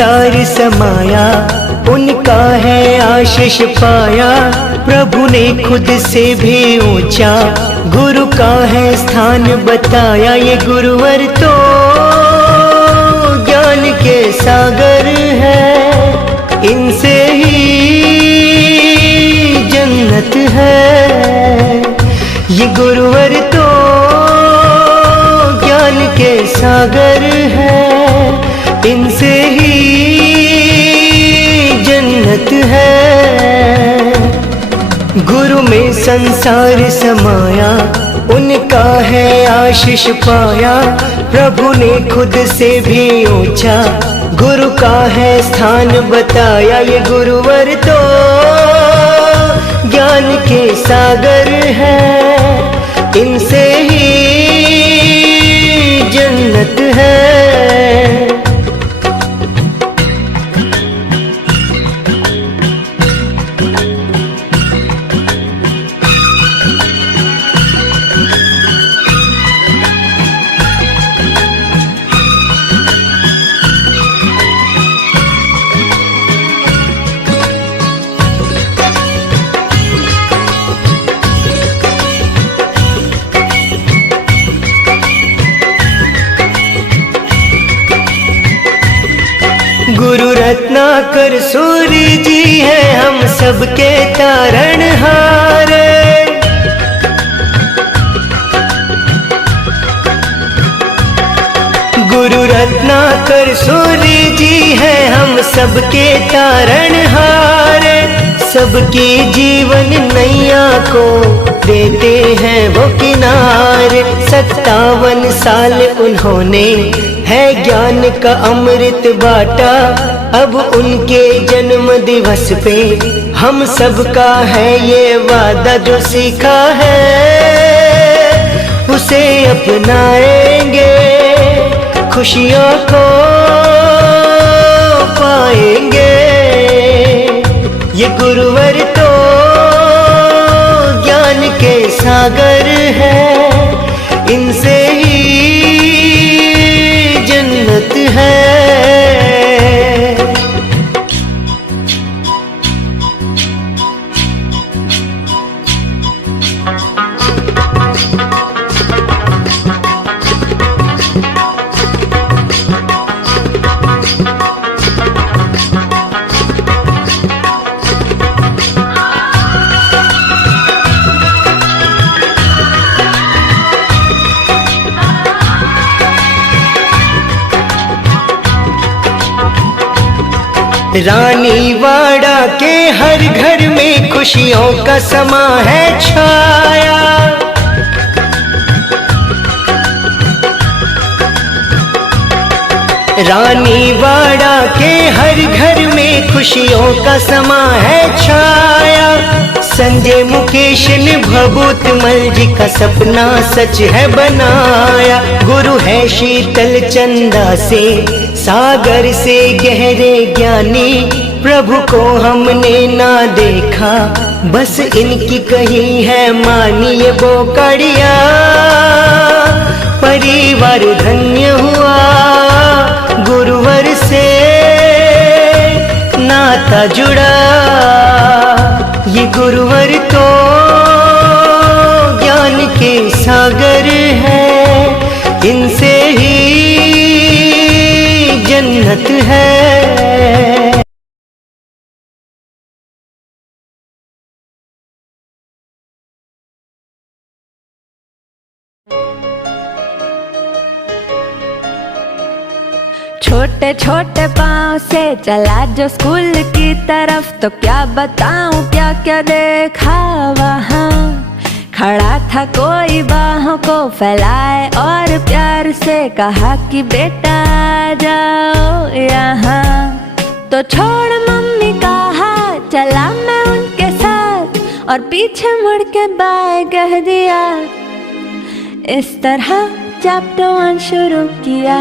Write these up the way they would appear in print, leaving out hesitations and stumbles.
संसार समाया, उनका है आशीष पाया। प्रभु ने खुद से भी ऊंचा गुरु का है स्थान बताया। ये गुरुवर तो ज्ञान के सागर है, इनसे ही जन्नत है। ये गुरुवर तो ज्ञान के सागर है, इनसे ही जन्नत है। गुरु में संसार समाया, उनका है आशीष पाया। प्रभु ने खुद से भी ऊंचा गुरु का है स्थान बताया। ये गुरुवर तो ज्ञान के सागर है, इनसे ही जन्नत है। गुरु रत्नाकर सूर्य जी है हम सबके तारणहार। गुरु रत्नाकर सूर्य जी है हम सबके तारणहार। सबकी जीवन नैया को देते हैं वो किनारे। 57 साल उन्होंने है ज्ञान का अमृत बाटा। अब उनके जन्म दिवस पे हम सबका है ये वादा। जो सीखा है उसे अपनाएंगे, खुशियों को पाएंगे। ये गुरुवर तो ज्ञान के सागर है, इनसे ही जन्नत है। रानीवाड़ा के हर घर में खुशियों का समा है छाया। रानीवाड़ा के हर घर में खुशियों का समा है छाया। संजय मुकेश ने भभूत मल जी का सपना सच है बनाया। गुरु है शीतल चंदा से सागर से गहरे ज्ञानी। प्रभु को हमने ना देखा, बस इनकी कही है मानी। ये बोकड़िया परिवार धन्य हुआ, गुरुवर से नाता जुड़ा। ये गुरुवर तो ज्ञान के सागर है, इनसे ही जन्नत है। छोटे छोटे पाँव से चला जो स्कूल की तरफ, तो क्या बताऊं क्या क्या देखा वहाँ। खड़ा था कोई बाहों को फैलाए और प्यार से कहा कि बेटा आ जाओ यहाँ। तो छोड़ मम्मी का हाथ, चला मैं उनके साथ और पीछे मुड़ के बाय कह दिया। इस तरह चैप्टर 1 शुरू किया।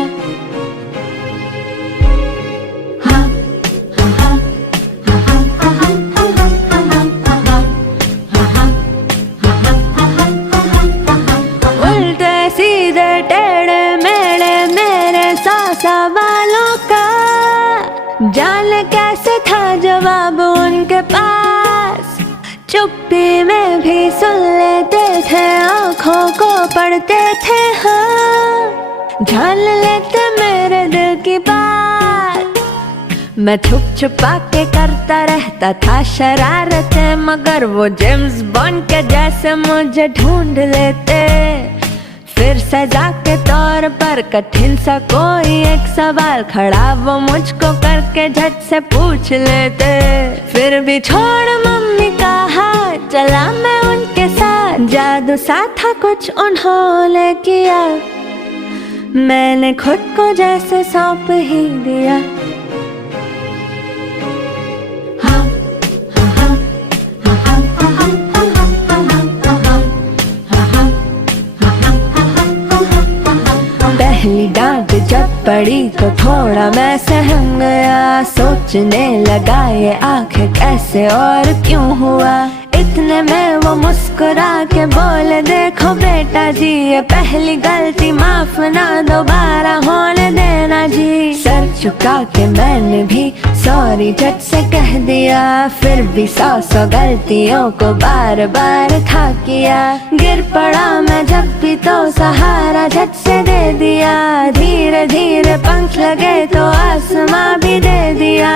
कैसे था जवाब उनके पास। चुप्पी में भी सुन लेते थे, आँखों को पढ़ते थे, हाँ जान लेते मेरे दिल की बात। मैं छुप छुपा के करता रहता था शरारतें, मगर वो जेम्स बॉन्ड के जैसे मुझे ढूंढ लेते। फिर सजा के तौर पर कठिन सा कोई एक सवाल खड़ा वो मुझको करके झट से पूछ लेते। फिर भी छोड़ मम्मी का हाथ, चला मैं उनके साथ। जादू सा था कुछ उन्होंने किया, मैंने खुद को जैसे सौंप ही दिया। पहली डांट जब पड़ी तो थोड़ा मैं सहम गया, सोचने लगा ये आखिर कैसे और क्यों हुआ। इतने में वो मुस्कुरा के बोले, देखो बेटा जी ये पहली गलती, माफ ना दोबारा होने देना जी। सर झुका के मैंने भी सॉरी झट से कह दिया, फिर भी सौ गलतियों को बार बार था किया। गिर पड़ा मैं जब भी तो सहारा झट से दे दिया, धीरे धीरे पंख लगे तो आसमां भी दे दिया।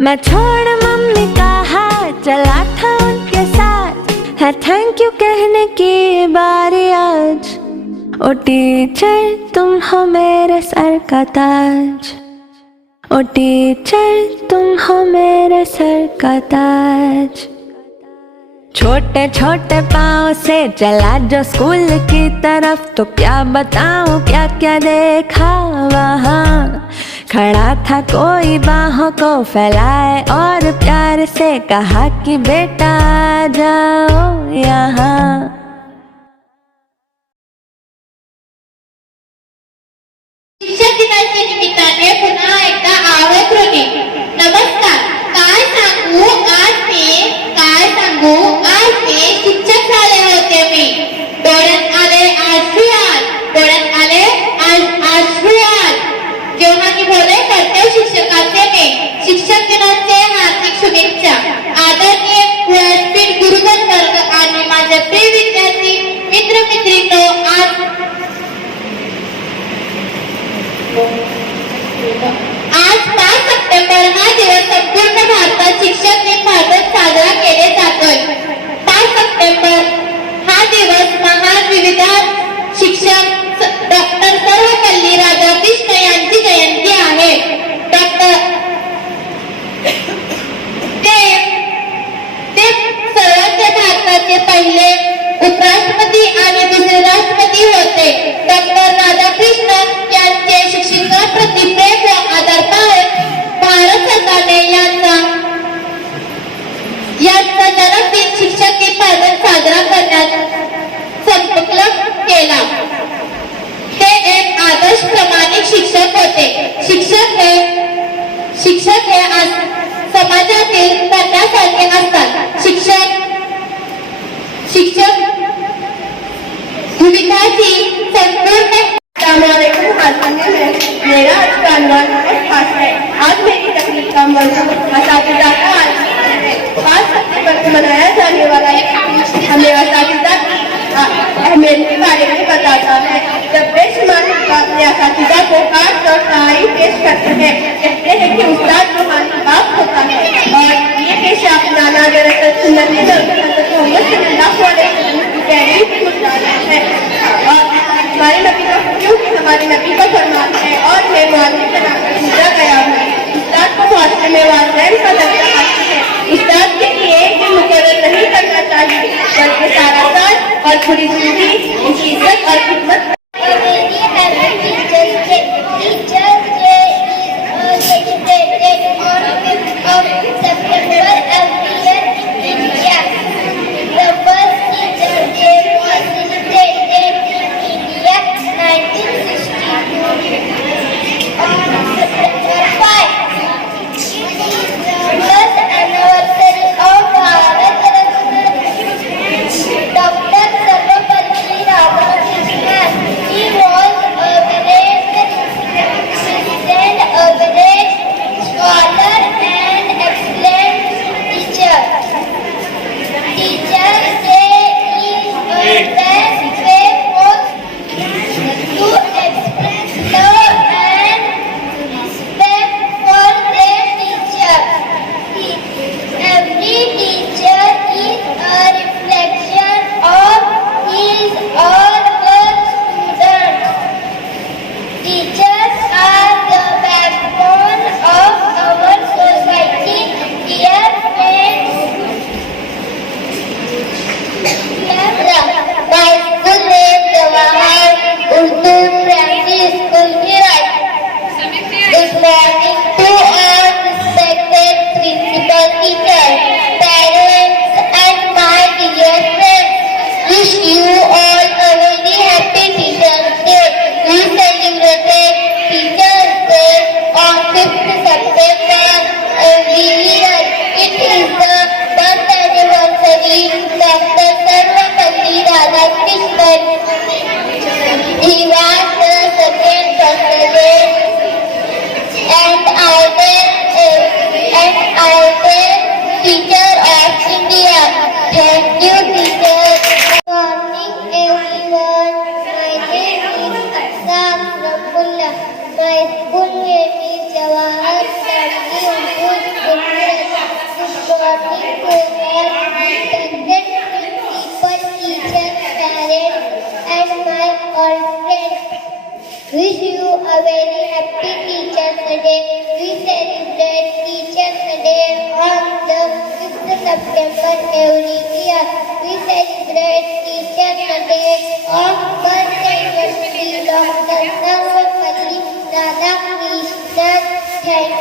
मैं छोड़ मम्मी का हाथ, चला था उनके साथ, है थैंक यू कहने की बारी आज। ओ टीचर तुम हो मेरे सर का ताज, ओ टीचर तुम हो मेरे सर का ताज। छोटे छोटे पाँव से चला जो स्कूल की तरफ, तो क्या बताऊं क्या क्या देखा वहाँ। खड़ा था कोई बाहों को फैलाए और प्यार से कहा कि बेटा आ जाओ यहाँ। शिक्षक दिनाच्या निमित्ताने पुन्हा एकदा आवर्तुनी नमस्कार। काय सांगू आज मी शिक्षक झाले होते मी। डोळ्यात आले आश्रुयात जेव्हा निभवले कर्तव्य शिक्षकाचे मी। शिक्षक दिनाचे हार्दिक शुभेच्छा। आदरणीय व्यासपीठ गुरुजन वर्ग आणि माझे प्रिय विद्यार्थी मित्र मैत्रिणींनो, आज 5 सप्टेंबर हा दिवस संपूर्ण भारतात शिक्षक दिन म्हणून साजरा केले जातोय। 5 सप्टेंबर हा दिवस महान विविध शिक्षक डॉक्टर सर्वपल्ली राधाकृष्ण यांची जयंती आहे। ते सर्वोच्च भारताचे पहिले उपराष्ट्रपती आणि दुसरे राष्ट्रपती होते। डॉक्टर राधाकृष्ण यांचे शिक्षकांप्रती प्रेम व आदर पाहून भारत सरकारने यांचा जन्मदिन शिक्षक दिन म्हणून साजरा करण्याचा संकल्प केला। ते एक आदर्श प्रामाणिक शिक्षक होते। शिक्षक हे समाजातील कन्यासारखे असतात। शिक्षक विविधताची संपूर्ण मेरा आज का अनमोल खास है। आज मेरी तकलीफ का मौजूद असातिज़ा का आज है। 5 सितंबर को मनाया जाने वाला हमें असातिज़ा की अहमियत के बारे में बताता है। जब बेशुमार अपने असातिज़ा को काट कर तारीफ पेश करते हैं, कहते हैं कि उस्ताद रूहानी बाप होता है। और ये पेशा अपनाना दरअसल सुन्नत हज़रत मोहम्मद सल्लल्लाहु अलैहि वसल्लम की तहरीर की मुताबिक है। और हमारे नबी का क्योंकि हमारे नबी का फरमान है, और मैं मुअल्लिम के नाम से पूछा गया हूँ। उस्ताद को मुआशरे में वालिदैन का दर्जा हासिल है। उस्ताद के लिए ये मुकर्रर नहीं करना चाहिए, बल्कि सारा साथ और पूरी जिंदगी उसकी इज्जत और खिदमत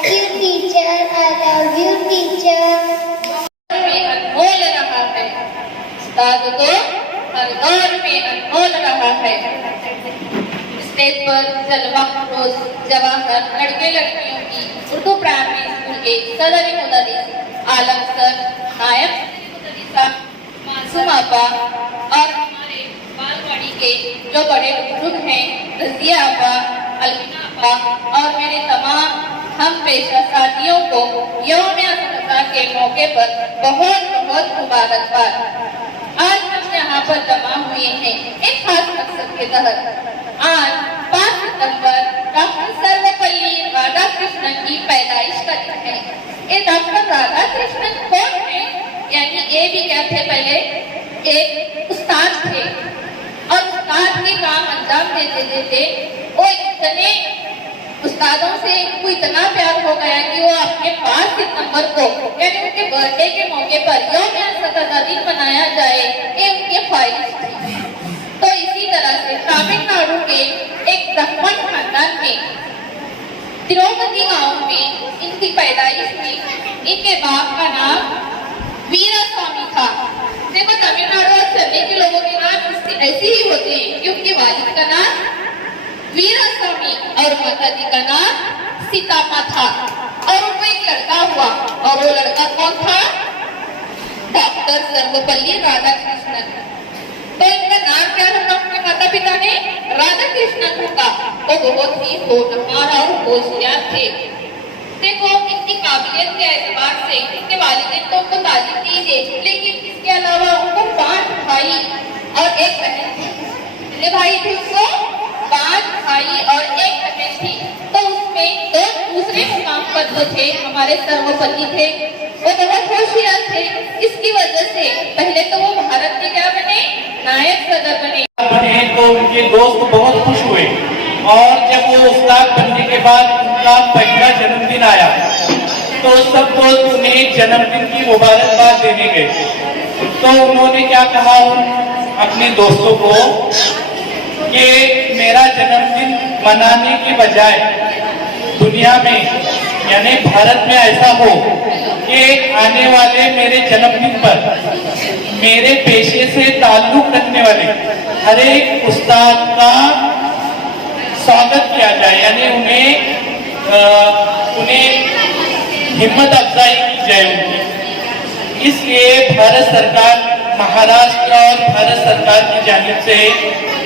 you, teacher. I love you, teacher. में अनमोल रहा है, उस्ताद तो हर दौर में अनमोल रहा है। स्टेज पर जलवा रोज जवाहर लड़के लड़कियों की उर्दू प्राइमरी स्कूल के सदर मुदर्रिस आलम सर, नायब मुदर्रिसा मासूम आपा और हमारे बालवाड़ी के जो बड़े बुजुर्ग हैं रजिया आपा, अलमीना आपा और मेरे तमाम हम पेशा साथियों को यौम असुरता के मौके पर बहुत बहुत मुबारकबाद। आज हम यहाँ पर जमा हुए हैं एक खास मकसद के तहत। आज 5 सितंबर डॉक्टर सर्वपल्ली राधाकृष्णन की पैदाइश का दिन है। ये डॉक्टर राधाकृष्णन कौन है? यानी ये भी क्या थे? पहले एक उस्ताद थे और उस्ताद के काम अंजाम देते देते वो इतने उस्तादों से इनको इतना प्यार हो गया कि वो अपने 5 सितंबर को यानी उनके बर्थडे के मौके पर यौम असुरता दिन मनाया जाए, ये उनके ख्वाहिश थी। तो इसी तरह से तमिलनाडु के एक ब्राह्मण खानदान में तिरुपति गांव में इनकी पैदाइश हुई। इनके बाप का नाम वीरास्वामी था। देखो तमिलनाडु और चेन्नई के लोगों के नाम ऐसे ही होते हैं कि उनके वालिद का नाम वीरास्वामी और माता जी का नाम सीतामा था और उनको एक लड़का हुआ और वो लड़का कौन था? डॉक्टर सर्वपल्ली राधाकृष्णन। तो इनका नाम क्या रखा अपने माता पिता ने? राधाकृष्णन रखा। वो बहुत ही होनहार और होशियार थे। देखो इनकी काबिलियत के एतबार से इनके वालिदैन तो उनको तालीम दी थी, लेकिन इसके अलावा उनको 5 भाई और 1 बहन थी। कितने भाई थे उनको? 5 भाई और 1 बहन थी। तो उसमें 2 दूसरे मुकाम पर जो थे हमारे सर्वपल्ली थे, वो बहुत होशियार थे। इसकी वजह से पहले तो वो भारत के क्या बने? नायब सदर बने। तो उनके दोस्त बहुत खुश हुए और जब वो उस्ताद बनने के बाद उनका पहला जन्मदिन आया तो सब दोस्त उन्हें जन्मदिन की मुबारकबाद देने गए। तो उन्होंने क्या कहा अपने दोस्तों को कि मेरा जन्मदिन मनाने के बजाय दुनिया में यानी भारत में ऐसा हो कि आने वाले मेरे जन्मदिन पर मेरे पेशे से ताल्लुक रखने वाले हर एक उस्ताद का स्वागत किया जाए, यानी उन्हें हिम्मत अफजाई की जाए उनकी। इसलिए भारत सरकार, महाराष्ट्र और भारत सरकार की जानिब से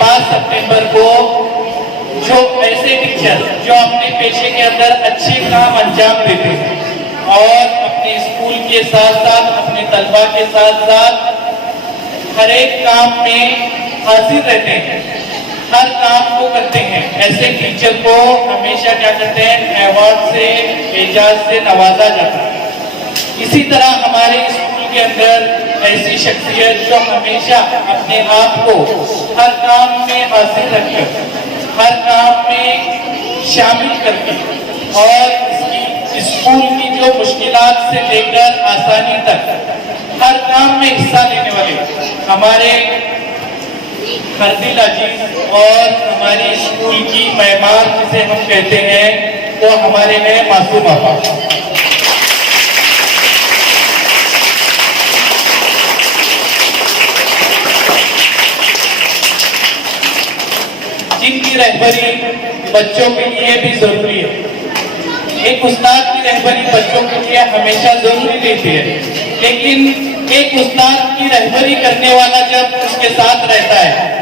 5 सितंबर को जो ऐसे टीचर जो अपने पेशे के अंदर अच्छे काम अंजाम देते हैं और अपने स्कूल के साथ साथ अपने तलबा के साथ साथ हर एक काम में हाजिर रहते हैं, हर काम को करते हैं, ऐसे टीचर को हमेशा क्या करते हैं? अवार्ड से, एजाज से नवाजा जाता है। इसी तरह हमारे स्कूल के अंदर ऐसी शख्सियत जो हमेशा अपने आप को हर काम में हाजिर रखकर, हर काम में शामिल करके और इसकी स्कूल की जो मुश्किलात से लेकर आसानी तक हर काम में हिस्सा लेने वाले हमारे हरदिल अजीज और हमारी स्कूल की मेहमान जिसे हम कहते हैं वो हमारे हैं मासूम आपा। जिनकी रहबरी बच्चों के लिए भी जरूरी है। एक उस्ताद की रहबरी बच्चों के लिए हमेशा जरूरी रहती है, लेकिन एक उस्ताद की रहबरी करने वाला जब उसके साथ रहता है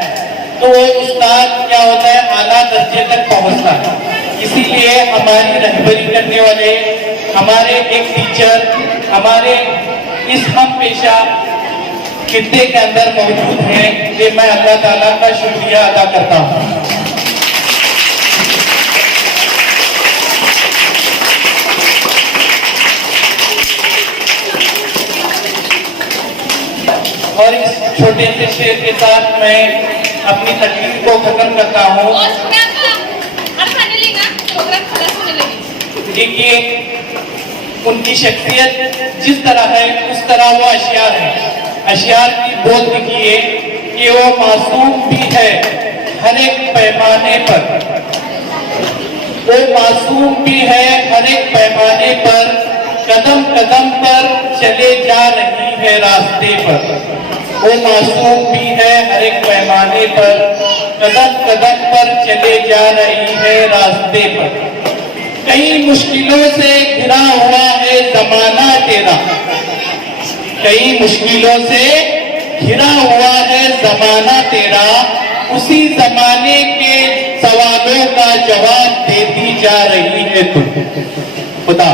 तो वो उस्ताद क्या होता है? आला दर्जे तक पहुंचता है। इसीलिए हमारी रहबरी करने वाले हमारे एक टीचर हमारे इस हम पेशा खित्ते के अंदर मौजूद हैं, ये मैं अल्लाह ताला का शुक्रिया अदा करता हूँ। और इस छोटे से शेर के साथ मैं अपनी तकलीफ को खत्म करता हूँ। देखिए उनकी शख्सियत जिस तरह है उस तरह वो अशियार है। अशियार की बोल देखिए कि वो मासूम भी है हर एक पैमाने पर। वो मासूम भी है हर एक पैमाने पर, कदम कदम पर चले जा रही है रास्ते पर। वो मासूम भी है हर एक पैमाने पर, कदम कदम पर चले जा रही है रास्ते पर। कई मुश्किलों से घिरा हुआ है जमाना तेरा, कई मुश्किलों से घिरा हुआ है जमाना तेरा, उसी जमाने के सवालों का जवाब देती जा रही है तू। खुदा